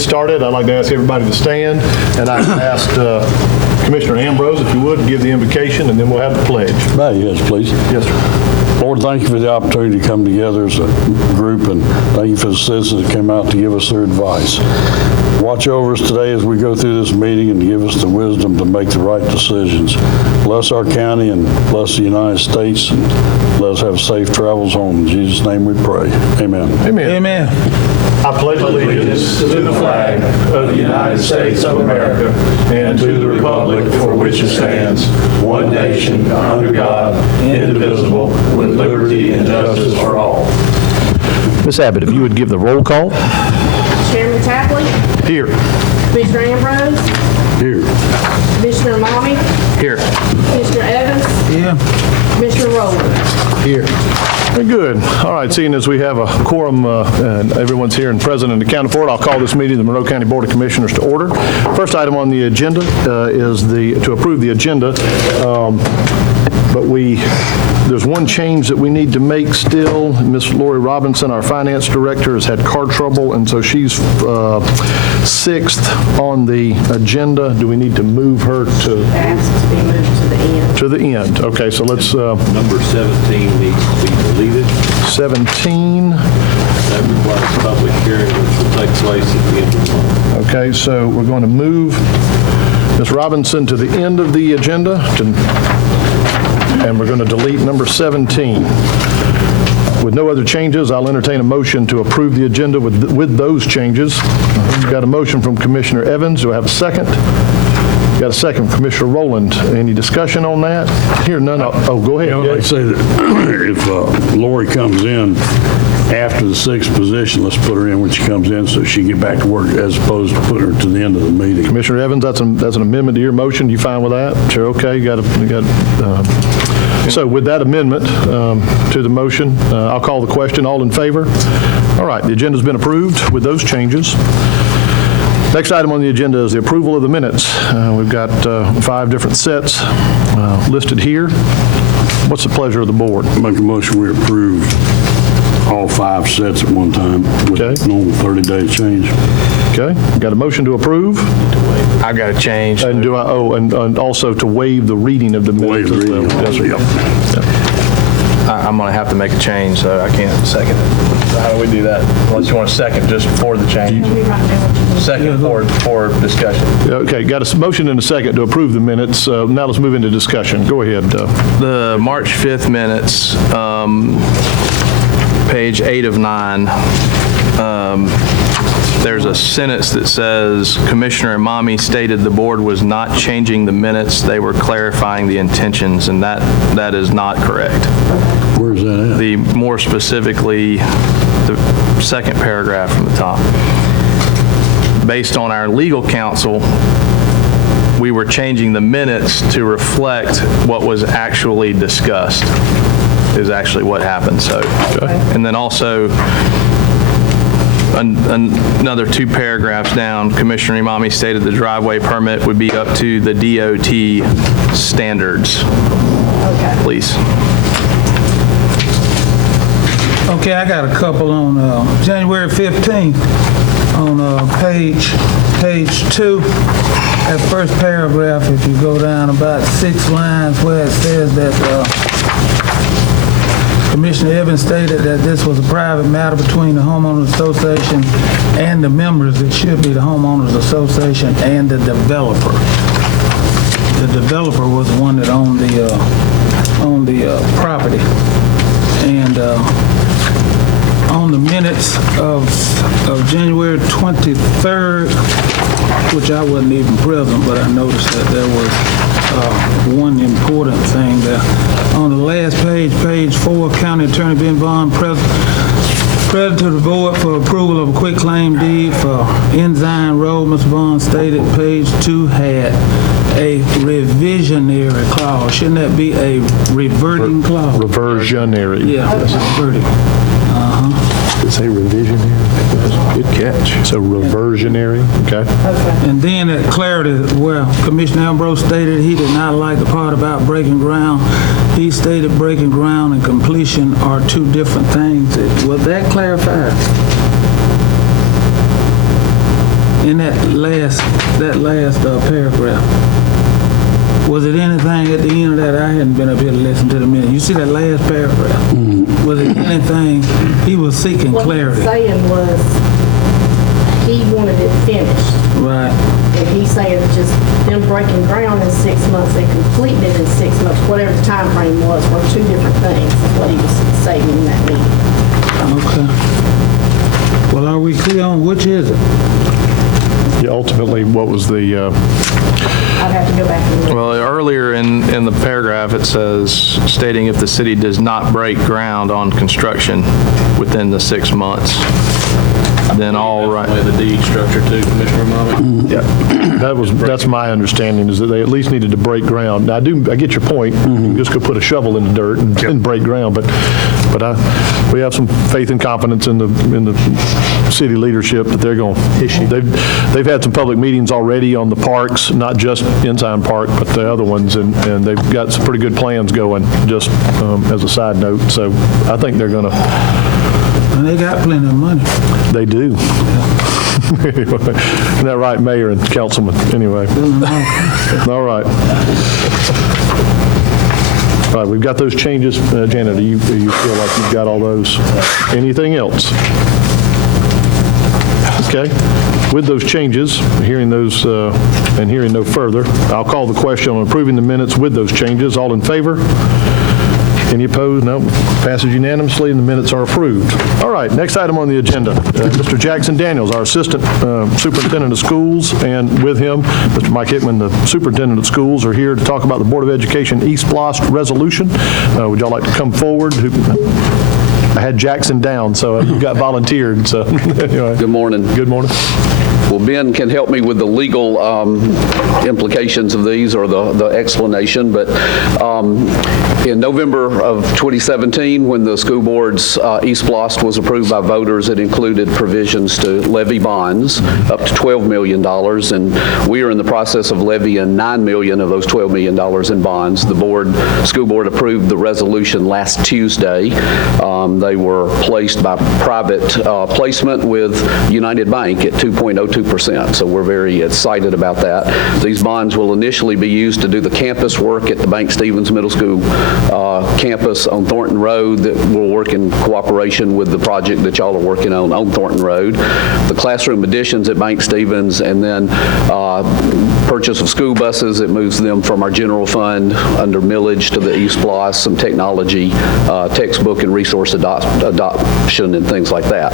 get started, I'd like to ask everybody to stand, and I asked Commissioner Ambrose, if you would, give the invocation, and then we'll have the pledge. Right, yes, please. Yes, sir. Lord, thank you for the opportunity to come together as a group, and thank you for the citizens that came out to give us their advice. Watch over us today as we go through this meeting and give us the wisdom to make the right decisions. Bless our county and bless the United States, and let us have safe travels home. In Jesus' name we pray. Amen. Amen. Amen. I pledge allegiance to the flag of the United States of America and to the republic for which it stands, one nation, under God, indivisible, with liberty and justice for all. Ms. Abbott, if you would give the roll call. Chairman Tapley. Here. Commissioner Ambrose. Here. Commissioner Mommy. Here. Commissioner Evans. Yeah. Commissioner Rowland. Here. Very good. All right, seeing as we have a quorum and everyone's here and present and accounted for it, I'll call this meeting of the Monroe County Board of Commissioners to order. First item on the agenda is to approve the agenda, but there's one change that we need to make still. Miss Lori Robinson, our finance director, has had car trouble, and so she's sixth on the agenda. Do we need to move her to? Asked to be moved to the end. To the end. Okay, so let's. Number 17 needs to be deleted. 17. That requires a public hearing, which will take place at the end of the month. Okay, so we're going to move Ms. Robinson to the end of the agenda, and we're going to delete number 17. With no other changes, I'll entertain a motion to approve the agenda with those changes. We've got a motion from Commissioner Evans. Do I have a second? Got a second from Commissioner Rowland. Any discussion on that? Here, none. Oh, go ahead. You know, I'd say that if Lori comes in after the sixth position, let's put her in when she comes in so she can get back to work as opposed to putting her to the end of the meeting. Commissioner Evans, that's an amendment to your motion. You fine with that? Sure, okay. So with that amendment to the motion, I'll call the question. All in favor? All right, the agenda's been approved with those changes. Next item on the agenda is the approval of the minutes. We've got 5 different sets listed here. What's the pleasure of the board? Make a motion we approve all 5 sets at one time with Okay. normal 30-day change. Okay, got a motion to approve? I've got to change. And do I, and also to waive the reading of the minutes as well. Yes, sir. I'm going to have to make a change, so I can't second it. So how do we do that? Unless you want a second just for the change. Second for discussion. Okay, got a motion and a second to approve the minutes. Now let's move into discussion. Go ahead. The March 5th minutes, page 8 of 9, there's a sentence that says, Commissioner Imami stated the board was not changing the minutes, they were clarifying the intentions, and that is not correct. Where's that at? More specifically, the second paragraph from the top. Based on our legal counsel, we were changing the minutes to reflect what was actually discussed, is actually what happened. So, and then also, another 2 paragraphs down, Commissioner Imami stated the driveway permit would be up to the DOT standards. Okay. Please. Okay, I got a couple on January 15th on page 2. That first paragraph, if you go down about 6 lines where it says that Commissioner Evans stated that this was a private matter between the homeowners association and the members. It should be the homeowners association and the developer. The developer was the one that owned the property. And on the minutes of January 23rd, which I wasn't even present, but I noticed that there was one important thing there. On the last page, page 4, County Attorney Ben Vaughn, present to the board for approval of a quick claim deed for Ensign Road. Mr. Vaughn stated page 2 had a revisionary clause. Shouldn't that be a reverting clause? Reversionary. Yeah, reverting. Did it say revisionary? Good catch. So reversionary, okay. And then at clarity, where Commissioner Ambrose stated he did not like the part about breaking ground, he stated breaking ground and completion are 2 different things. Was that clarified? in that last paragraph, was it anything at the end of that? I hadn't been up here to listen to the minute. You see that last paragraph? Was it anything, he was seeking What he was clarity? saying was, he wanted it finished. Right. And he's saying just them breaking ground in 6 months and completing it in 6 months, whatever the time frame was, were two different things, is what he was saying in that meeting. Okay. Well, are we clear on which is it? Yeah, ultimately, what was the, I'd have to go back and look. Well, earlier in the paragraph, it says, stating if the city does not break ground on construction within the 6 months, then all right. Way the deed structure too, Commissioner Romano. yeah, that's my understanding, is that they at least needed to break ground. Now, I get your point. You can just go put a shovel in the dirt and break ground, but we have some faith and confidence in the city leadership that they're going to issue. They've had some public meetings already on the parks, not just Ensign Park, but the other ones, and they've got some pretty good plans going, just as a side note. So I think they're going to. And they got plenty of money. They do. Anyway, isn't that right, Mayor and Councilman? Anyway. All right. All right, we've got those changes. Janet, do you feel like you've got all those? Anything else? Okay. With those changes, hearing those and hearing no further, I'll call the question on approving the minutes with those changes. All in favor? Any opposed? No. Passes unanimously, and the minutes are approved. All right, next item on the agenda. Mr. Jackson Daniels, our Assistant Superintendent of Schools, and with him, Mr. Mike Hickman, the Superintendent of Schools, are here to talk about the Board of Education East Blast resolution. Would y'all like to come forward? I had Jackson down, so you got volunteered. So anyway. Good morning. Good morning. Well, Ben can help me with the legal implications of these, or the explanation, but in November of 2017, when the school board's East Blast was approved by voters, it included provisions to levy bonds up to $12 million, and we are in the process of levying $9 million of those $12 million in bonds. The school board approved the resolution last Tuesday. They were placed by private placement with United Bank at 2.02%, so we're very excited about that. These bonds will initially be used to do the campus work at the Bank Stevens Middle School campus on Thornton Road that will work in cooperation with the project that y'all are working on Thornton Road, the classroom additions at Bank Stevens, and then purchase of school buses. It moves them from our general fund under millage to the East Blast, some technology, textbook and resource adoption and things like that.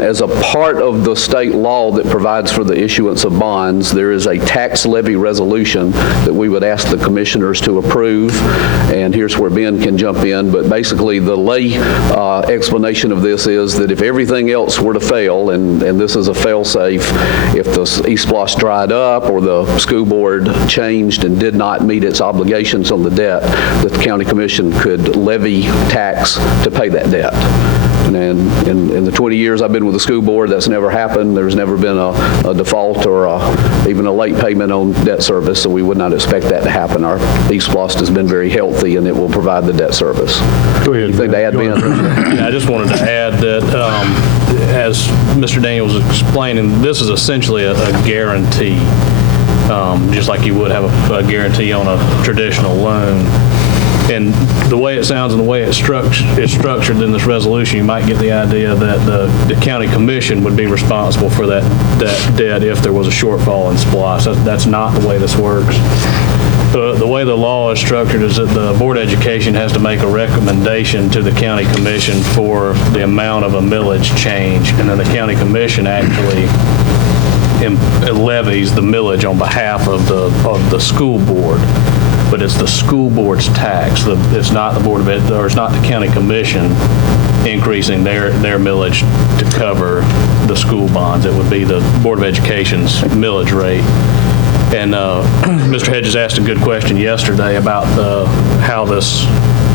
As a part of the state law that provides for the issuance of bonds, there is a tax levy resolution that we would ask the commissioners to approve, and here's where Ben can jump in, but basically the lay explanation of this is that if everything else were to fail, and this is a fail-safe, if the East Blast dried up or the school board changed and did not meet its obligations on the debt, that the county commission could levy tax to pay that debt. And in the 20 years I've been with the school board, that's never happened. There's never been a default or even a late payment on debt service, so we would not expect that to happen. Our East Blast has been very healthy, and it will provide the debt service. Go ahead. Anything to add, Ben? Yeah, I just wanted to add that, as Mr. Daniels was explaining, this is essentially a guarantee, just like you would have a guarantee on a traditional loan. And the way it sounds and the way it's structured in this resolution, you might get the idea that the county commission would be responsible for that debt if there was a shortfall in SPLOST. That's not the way this works. The way the law is structured is that the Board of Education has to make a recommendation to the county commission for the amount of a millage change, and then the county commission actually levies the millage on behalf of the school board. But it's the school board's tax. It's not the Board of Ed, or it's not the county commission increasing their millage to cover the school bonds. It would be the Board of Education's millage rate. And Mr. Hedges asked a good question yesterday about how this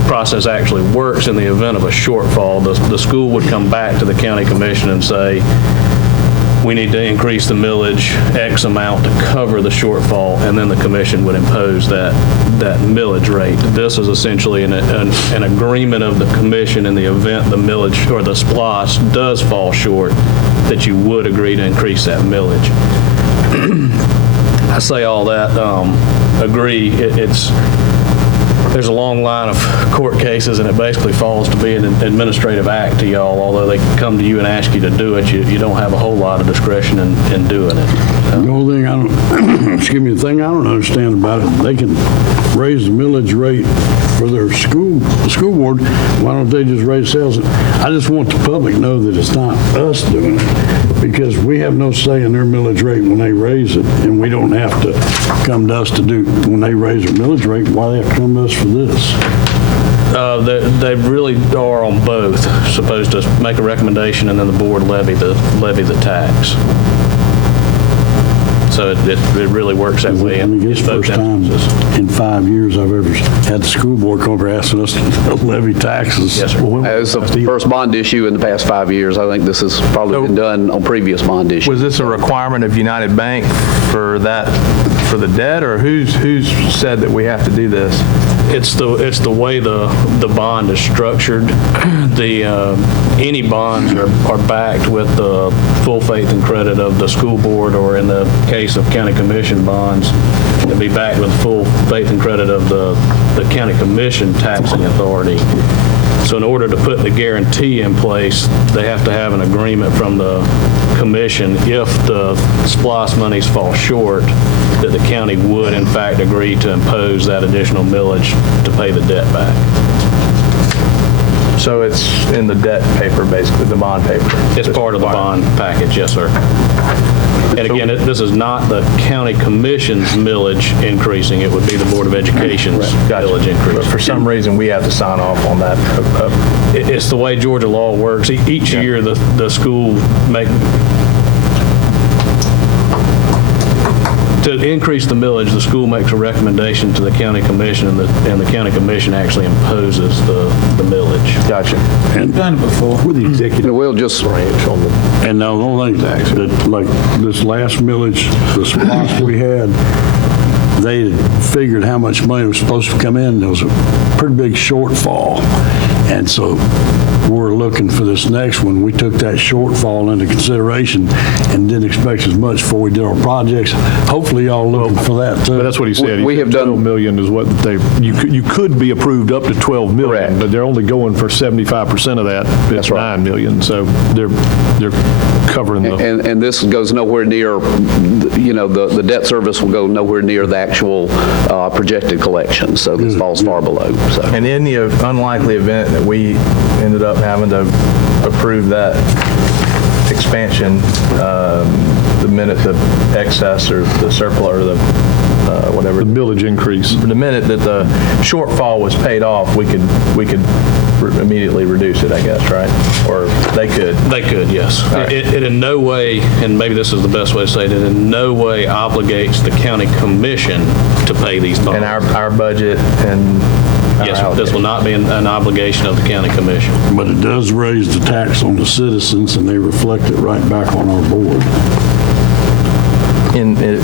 process actually works in the event of a shortfall. The school would come back to the county commission and say, we need to increase the millage X amount to cover the shortfall, and then the commission would impose that millage rate. This is essentially an agreement of the commission in the event the millage or the SPLOST does fall short, that you would agree to increase that millage. I say all that, agree, there's a long line of court cases, and it basically falls to be an administrative act to y'all. Although they come to you and ask you to do it, you don't have a whole lot of discretion in doing it. The only thing I don't, excuse me, the thing I don't understand about it, they can raise the millage rate for their school board. Why don't they just raise sales? I just want the public to know that it's not us doing it, because we have no say in their millage rate when they raise it, and we don't have to come to us to do, when they raise their millage rate, why they have to come to us for this? They really are on both, supposed to make a recommendation and then the board levy the tax. So it really works that way. I mean, it's the both first time instances. in 5 years I've ever had the school board come over asking us to levy taxes. Yes, sir. As the first bond issue in the past 5 years. I think this has probably been done on previous bond issues. Was this a requirement of United Bank for the debt, or who's said that we have to do this? It's the way the bond is structured. Any bonds are backed with the full faith and credit of the school board, or in the case of county commission bonds, to be backed with full faith and credit of the county commission taxing authority. So in order to put the guarantee in place, they have to have an agreement from the commission if the SPLOST monies fall short, that the county would in fact agree to impose that additional millage to pay the debt back. So it's in the debt paper, basically, the bond paper. It's part of the bond package, yes, sir. And again, this is not the county commission's millage increasing, it would be the Board of Education's millage increase. But for some reason, we have to sign off on that. It's the way Georgia law works. Each year, the school to increase the millage, the school makes a recommendation to the county commission, and the county commission actually imposes the millage. Gotcha. We've done it before. With the executive We'll just branch on the, and now the only thing that, like this last millage, the SPLOST we had, they figured how much money was supposed to come in. There was a pretty big shortfall. And so we're looking for this next one. We took that shortfall into consideration and didn't expect as much before we did our projects. Hopefully y'all looking for that too. But that's what he said. We have done- 12 million is what you could be approved up to 12 million, Correct. but they're only going for 75% of that. It's That's right. 9 million, so they're covering the. And this goes nowhere near, the debt service will go nowhere near the actual projected collection, so this falls far below. So. And in the unlikely event that we ended up having to approve that expansion, the minute the excess or the surplus or the whatever, The millage increase. the minute that the shortfall was paid off, we could immediately reduce it, I guess, right? Or they could. They could, yes. right. It in no way, and maybe this is the best way to say it, in no way obligates the county commission to pay these bonds. And our budget and our Yes, this allocation. will not be an obligation of the county commission. But it does raise the tax on the citizens, and they reflect it right back on our board.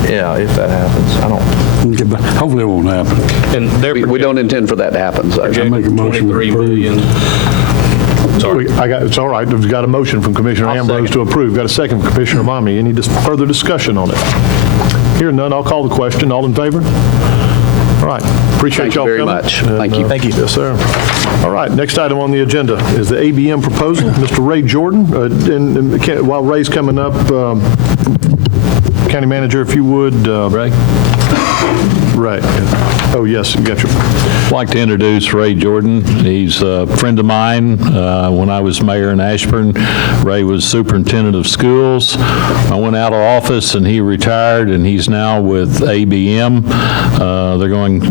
Yeah, if that happens. I don't. Okay, but hopefully it won't happen. And they're We don't intend for that to happen, so. I make a motion to 23 approve. million. Sorry. It's all right. We've got a motion from Commissioner I'll Ambrose to second. approve. Got a second from Commissioner Mommy. Any further discussion on it? Hearing none, I'll call the question. All in favor? All right. Appreciate Thank you y'all very coming. much. And, Thank you. Thank you. Yes, sir. All right. Next item on the agenda is the ABM proposal. Mr. Ray Jordan, and while Ray's coming up, County Manager, if you would. Ray? Right. Oh, yes, you got your. I'd like to introduce Ray Jordan. He's a friend of mine. When I was mayor in Ashburn, Ray was superintendent of schools. I went out of office and he retired, and he's now with ABM.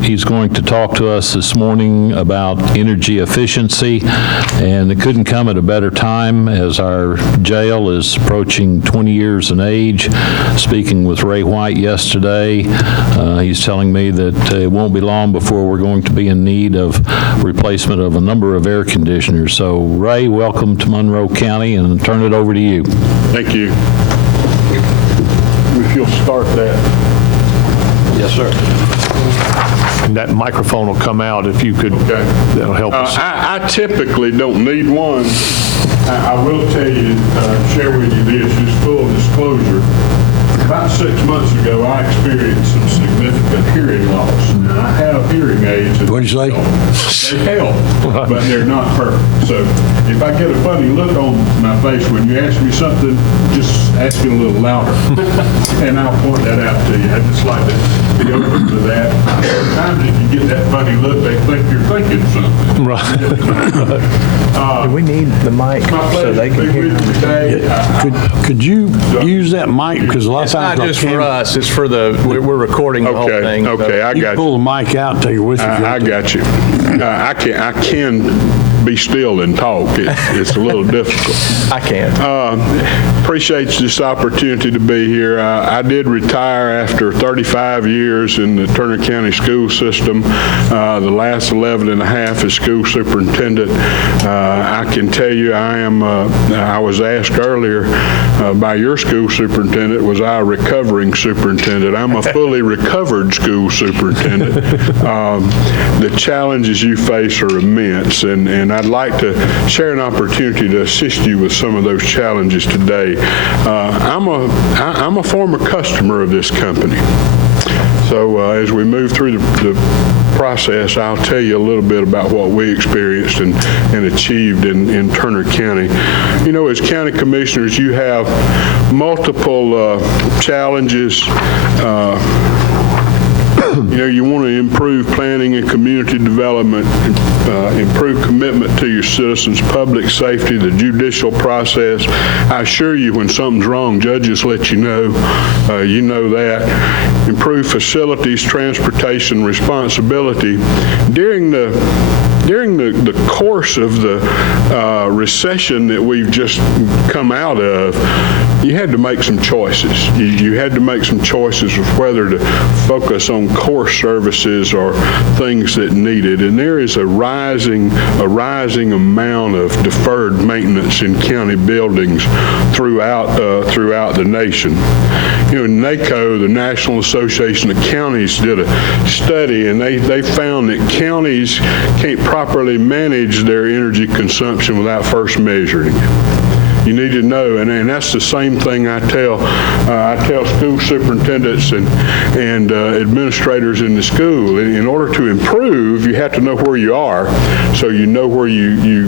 He's going to talk to us this morning about energy efficiency, and it couldn't come at a better time as our jail is approaching 20 years in age. Speaking with Ray White yesterday, he's telling me that it won't be long before we're going to be in need of replacement of a number of air conditioners. So Ray, welcome to Monroe County, and turn it over to you. Thank you. start that. Yes, sir. And that microphone will come out if you could, Okay. that'll help us. I typically don't need one. I will tell you, share with you this, just full disclosure. About 6 months ago, I experienced some significant hearing loss. Now, I have hearing aids. What'd you say? They help, but they're not perfect. So if I get a funny look on my face when you ask me something, just ask it a little louder, and I'll point that out to you. I just like to be open to that. Sometimes if you get that funny look, they think you're thinking something. Right. Do we need the mic My so they pleasure to can be hear? with you today. Could you use that mic? Because a lot of It's times. not just for us, it's for we're recording the whole thing. so- Okay, I You got can pull you. the mic out and take it with you. if you I want to. got you. I can be still and talk. It's a little difficult. I can't. Appreciate this opportunity to be here. I did retire after 35 years in the Turner County school system. The last 11 and a half as school superintendent. I can tell you I was asked earlier by your school superintendent, was I a recovering superintendent? I'm a fully recovered school superintendent. The challenges you face are immense, and I'd like to share an opportunity to assist you with some of those challenges today. I'm a former customer of this company. So as we move through the process, I'll tell you a little bit about what we experienced and achieved in Turner County. You know, as county commissioners, you have multiple challenges. You know, you want to improve planning and community development, improve commitment to your citizens, public safety, the judicial process. I assure you, when something's wrong, judges let you know. You know that. Improve facilities, transportation, responsibility. During the course of the recession that we've just come out of, you had to make some choices. You had to make some choices of whether to focus on core services or things that needed. And there is a rising amount of deferred maintenance in county buildings throughout the nation. You know, NACO, the National Association of Counties, did a study, and they found that counties can't properly manage their energy consumption without first measuring it. You need to know, and that's the same thing I tell school superintendents and administrators in the school. In order to improve, you have to know where you are, so you know where you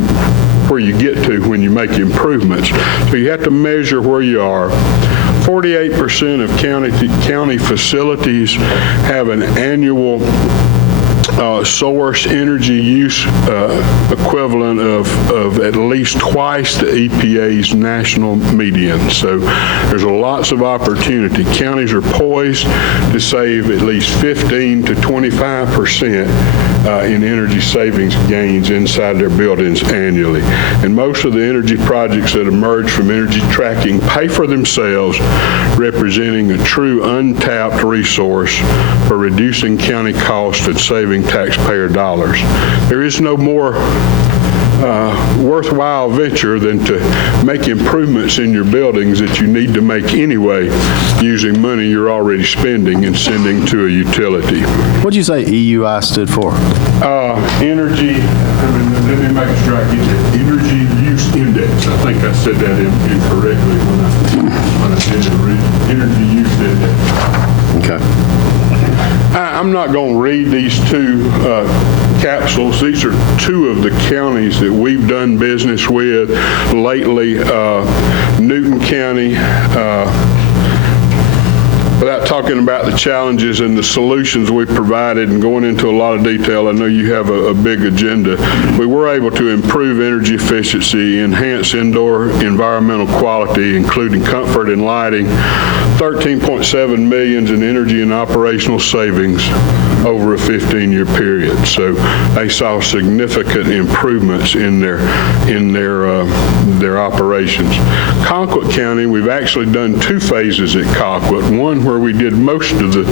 get to when you make improvements. So you have to measure where you are. 48% of county facilities have an annual source energy use equivalent of at least twice the EPA's national median. So there's lots of opportunity. Counties are poised to save at least 15 to 25% in energy savings gains inside their buildings annually. And most of the energy projects that emerge from energy tracking pay for themselves, representing a true untapped resource for reducing county costs and saving taxpayer dollars. There is no more worthwhile venture than to make improvements in your buildings that you need to make anyway using money you're already spending and sending to a utility. What did you say EUI stood for? Energy, let me make sure I get that. Energy Use Index. I think I said that incorrectly when I did the Energy Use Index. Okay. I'm not going to read these two capsules. These are two of the counties that we've done business with lately. Newton County, without talking about the challenges and the solutions we provided and going into a lot of detail, I know you have a big agenda. We were able to improve energy efficiency, enhance indoor environmental quality, including comfort and lighting, $13.7 million in energy and operational savings, over a 15-year period. So they saw significant improvements in their operations. Colquitt County, we've actually done 2 phases at Colquitt. One where we did most of the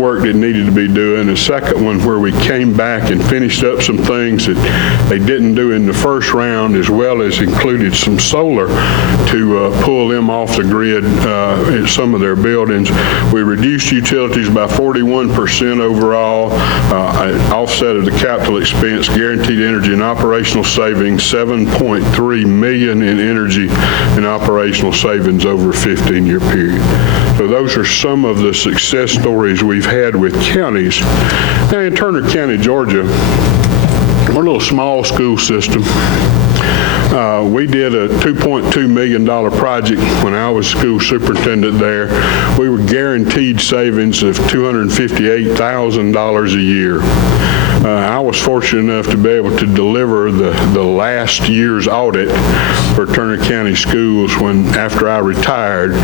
work that needed to be done, and a second one where we came back and finished up some things that they didn't do in the first round, as well as included some solar to pull them off the grid at some of their buildings. We reduced utilities by 41% overall, offset of the capital expense, guaranteed energy and operational savings, $7.3 million in energy and operational savings over a 15-year period. So those are some of the success stories we've had with counties. Now in Turner County, Georgia, we're a little small school system. We did a $2.2 million project when I was school superintendent there. We were guaranteed savings of $258,000 a year. I was fortunate enough to be able to deliver the last year's audit for Turner County Schools after I retired,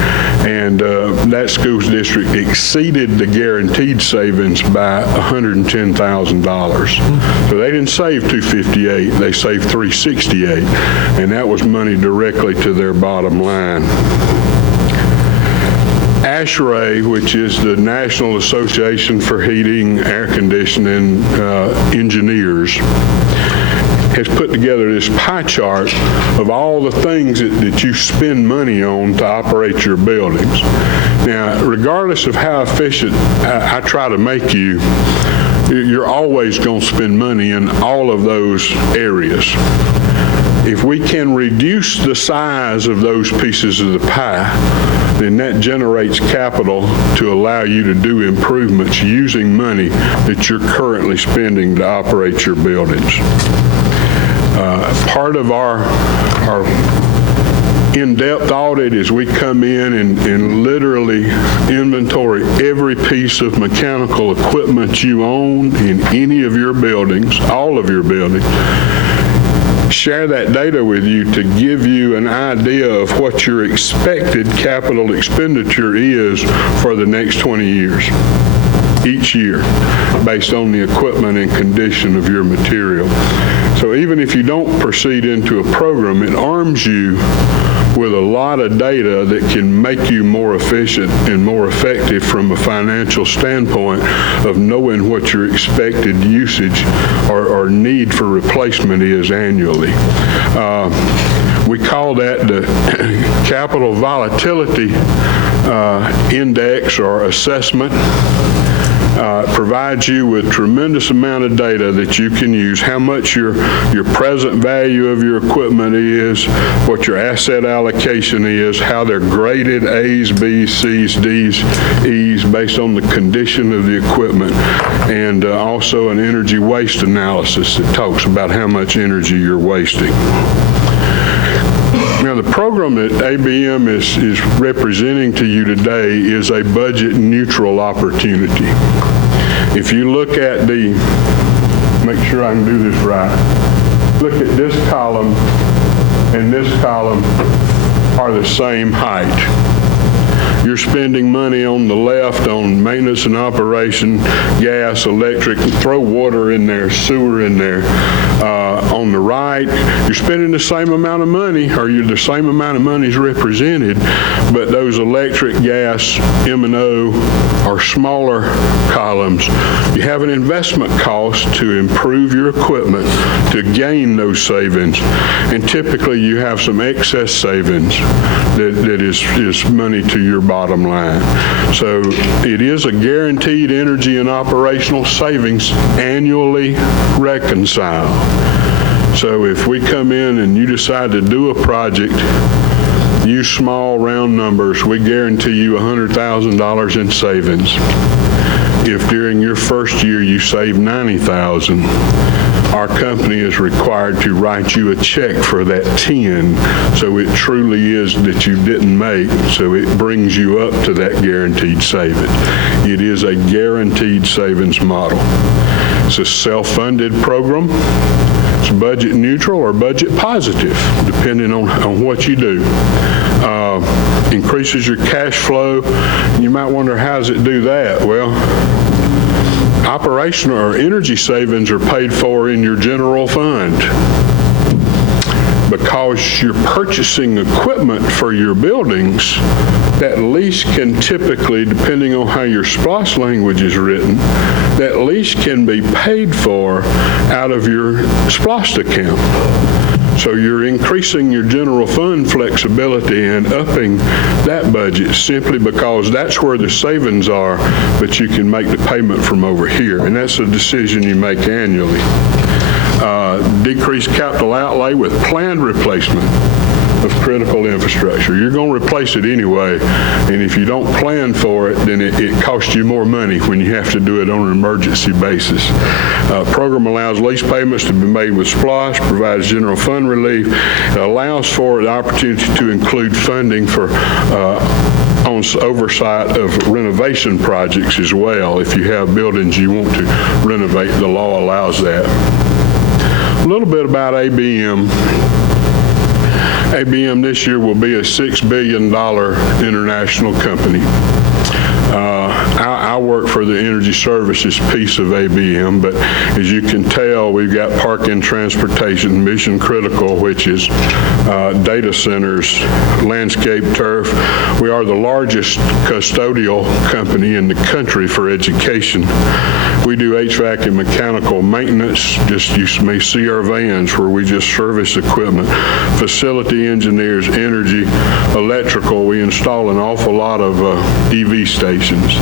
and that school district exceeded the guaranteed savings by $110,000. So they didn't save $258, they saved $368, and that was money directly to their bottom line. ASHRAE, which is the National Association for Heating, Air Conditioning Engineers, has put together this pie chart of all the things that you spend money on to operate your buildings. Now, regardless of how efficient I try to make you, you're always going to spend money in all of those areas. If we can reduce the size of those pieces of the pie, then that generates capital to allow you to do improvements using money that you're currently spending to operate your buildings. Part of our in-depth audit is we come in and literally inventory every piece of mechanical equipment you own in any of your buildings, all of your buildings, share that data with you to give you an idea of what your expected capital expenditure is for the next 20 years, each year, based on the equipment and condition of your material. So even if you don't proceed into a program, it arms you with a lot of data that can make you more efficient and more effective from a financial standpoint of knowing what your expected usage or need for replacement is annually. We call that the capital volatility index or assessment. Provides you with tremendous amount of data that you can use, how much your present value of your equipment is, what your asset allocation is, how they're graded, A's, B's, C's, D's, E's, based on the condition of the equipment, and also an energy waste analysis that talks about how much energy you're wasting. Now, the program that ABM is representing to you today is a budget-neutral opportunity. If you look at make sure I can do this right, look at this column and this column are the same height. You're spending money on the left on maintenance and operation, gas, electric, throw water in there, sewer in there. On the right, you're spending the same amount of money, or the same amount of money is represented, but those electric, gas, M&O are smaller columns. You have an investment cost to improve your equipment to gain those savings, and typically you have some excess savings that is money to your bottom line. So it is a guaranteed energy and operational savings annually reconciled. So if we come in and you decide to do a project, use small round numbers, we guarantee you $100,000 in savings. If during your first year you save $90,000, our company is required to write you a check for that 10, so it truly is that you didn't make, so it brings you up to that guaranteed savings. It is a guaranteed savings model. It's a self-funded program. It's budget neutral or budget positive, depending on what you do. Increases your cash flow. You might wonder, how does it do that? Well, operational or energy savings are paid for in your general fund. Because you're purchasing equipment for your buildings, that lease can typically, depending on how your SPLOST language is written, that lease can be paid for out of your SPLOST account. So you're increasing your general fund flexibility and upping that budget simply because that's where the savings are, but you can make the payment from over here, and that's a decision you make annually. Decrease capital outlay with planned replacement of critical infrastructure. You're going to replace it anyway, and if you don't plan for it, then it costs you more money when you have to do it on an emergency basis. Program allows lease payments to be made with SPLOST, provides general fund relief. It allows for the opportunity to include funding for on oversight of renovation projects as well. If you have buildings you want to renovate, the law allows that. A little bit about ABM. ABM this year will be a $6 billion international company. I work for the energy services piece of ABM, but as you can tell, we've got park-in transportation, mission critical, which is data centers, landscape turf. We are the largest custodial company in the country for education. We do HVAC and mechanical maintenance. Just you may see our vans where we just service equipment. Facility engineers, energy, electrical. We install an awful lot of EV stations.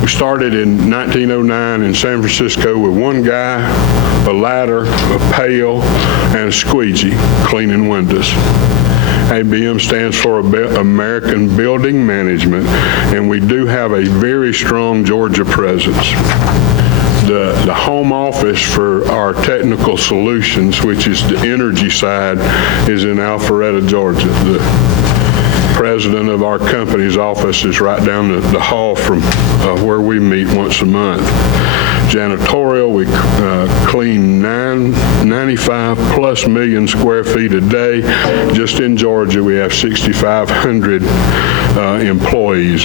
We started in 1909 in San Francisco with one guy, a ladder, a pail, and a squeegee cleaning windows. ABM stands for American Building Management, and we do have a very strong Georgia presence. The home office for our technical solutions, which is the energy side, is in Alpharetta, Georgia. The president of our company's office is right down the hall from where we meet once a month. Janitorial, we clean 95 plus million square feet a day. Just in Georgia, we have 6,500 employees.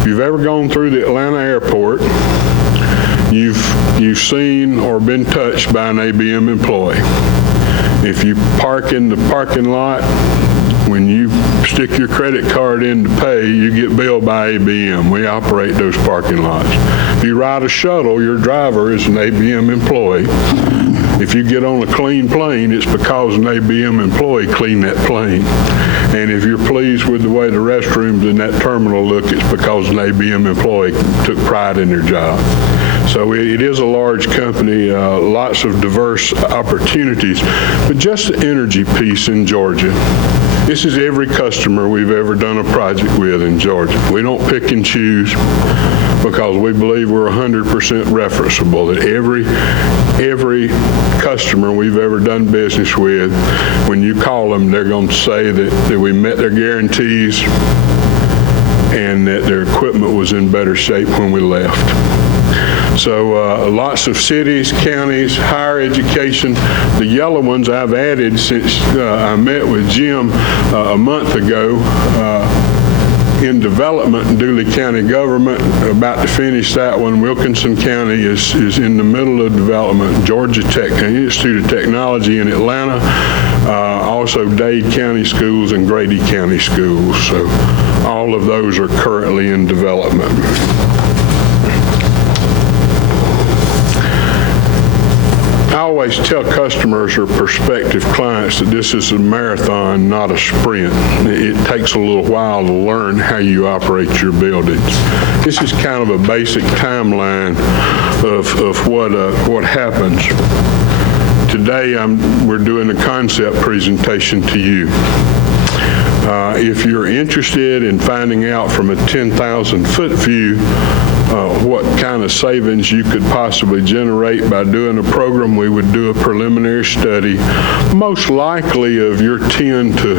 If you've ever gone through the Atlanta airport, you've seen or been touched by an ABM employee. If you park in the parking lot, when you stick your credit card in to pay, you get billed by ABM. We operate those parking lots. If you ride a shuttle, your driver is an ABM employee. If you get on a clean plane, it's because an ABM employee cleaned that plane. And if you're pleased with the way the restrooms in that terminal look, it's because an ABM employee took pride in their job. So it is a large company, lots of diverse opportunities, but just the energy piece in Georgia. This is every customer we've ever done a project with in Georgia. We don't pick and choose because we believe we're 100% referenceable, that every customer we've ever done business with, when you call them, they're going to say that we met their guarantees and that their equipment was in better shape when we left. So lots of cities, counties, higher education. The yellow ones I've added since I met with Jim a month ago in development in Dooley County government, about to finish that one. Wilkinson County is in the middle of development. Georgia Tech Institute of Technology in Atlanta, also Dade County Schools and Grady County Schools. So all of those are currently in development. I always tell customers or prospective clients that this is a marathon, not a sprint. It takes a little while to learn how you operate your buildings. This is kind of a basic timeline of what happens. Today we're doing a concept presentation to you. If you're interested in finding out from a 10,000-foot view what kind of savings you could possibly generate by doing a program, we would do a preliminary study, most likely of your 10 to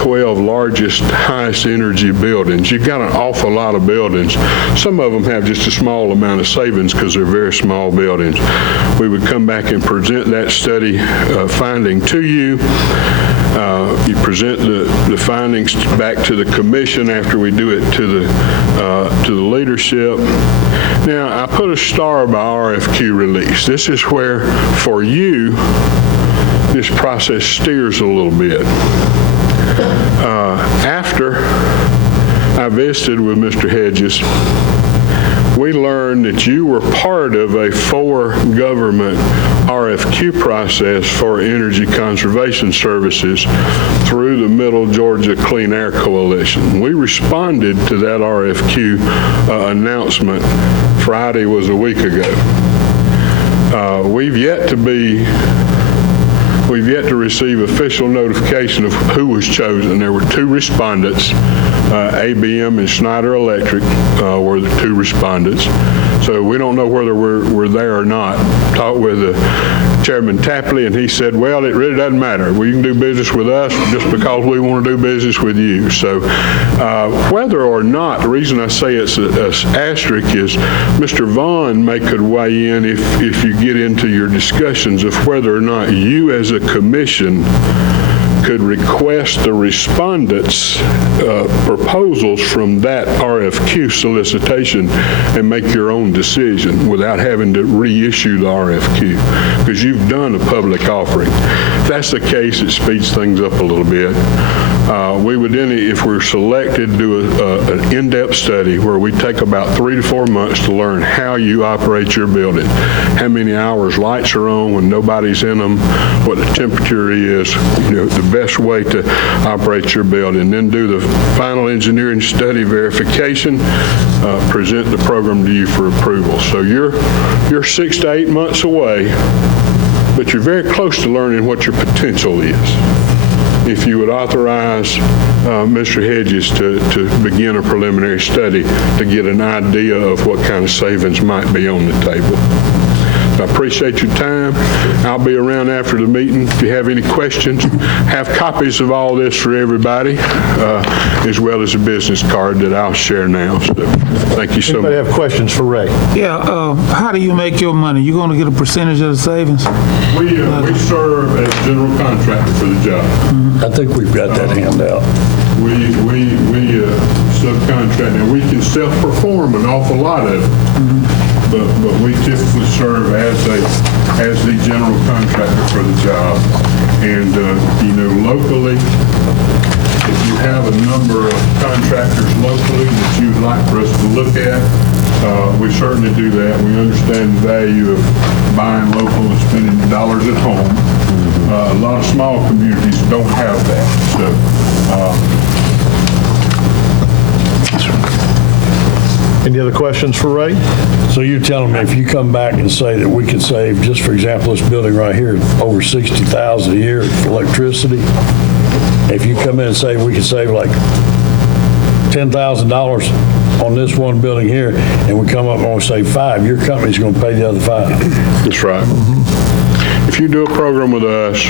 12 largest, highest energy buildings. You've got an awful lot of buildings. Some of them have just a small amount of savings because they're very small buildings. We would come back and present that study finding to you. You present the findings back to the commission after we do it to the leadership. Now, I put a star by RFQ release. This is where, for you, this process steers a little bit. After I visited with Mr. Hedges, we learned that you were part of a for-government RFQ process for energy conservation services through the Middle Georgia Clean Air Coalition. We responded to that RFQ announcement. Friday was a week ago. We've yet to receive official notification of who was chosen. There were 2 respondents. ABM and Schneider Electric were the 2 respondents. So we don't know whether we're there or not. Talked with Chairman Tapley, and he said, well, it really doesn't matter. Well, you can do business with us just because we want to do business with you. So whether or not, the reason I say it's an asterisk is Mr. Vaughn could weigh in if you get into your discussions of whether or not you as a commission could request the respondents' proposals from that RFQ solicitation and make your own decision without having to reissue the RFQ, because you've done a public offering. If that's the case, it speeds things up a little bit. We would then, if we're selected, do an in-depth study where we take about 3 to 4 months to learn how you operate your building, how many hours lights are on when nobody's in them, what the temperature is, the best way to operate your building. Then do the final engineering study verification, present the program to you for approval. So you're 6 to 8 months away, but you're very close to learning what your potential is. If you would authorize Mr. Hedges to begin a preliminary study to get an idea of what kind of savings might be on the table. I appreciate your time. I'll be around after the meeting. If you have any questions, have copies of all this for everybody, as well as a business card that I'll share now. So thank you so much. Anybody have questions for Ray? Yeah, how do you make your money? You going to get a percentage of the savings? We serve as general contractor for the job. I think we've got that handout. We subcontract, and we can self-perform an awful lot of it, but we typically serve as the general contractor for the job. And locally, if you have a number of contractors locally that you'd like for us to look at, we certainly do that. We understand the value of buying local and spending the dollars at home. A lot of small communities don't have that. So. Any other questions for Ray? So you're telling me if you come back and say that we could save, just for example, this building right here, over $60,000 a year for electricity, if you come in and say we could save like $10,000 on this one building here, and we come up and we save $5,000, your company's going to pay the other $5,000. That's right. If you do a program with us,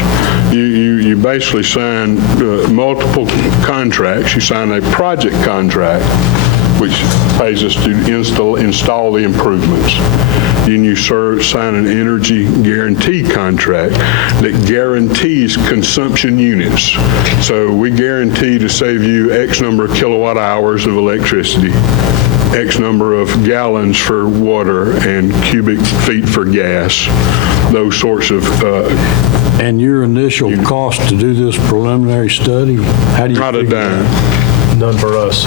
you basically sign multiple contracts. You sign a project contract, which pays us to install the improvements. Then you sign an energy guarantee contract that guarantees consumption units. So we guarantee to save you X number of kilowatt hours of electricity, X number of gallons for water, and cubic feet for gas, those sorts of... And your initial cost to do this preliminary study, how do you... Not a dime. None for us.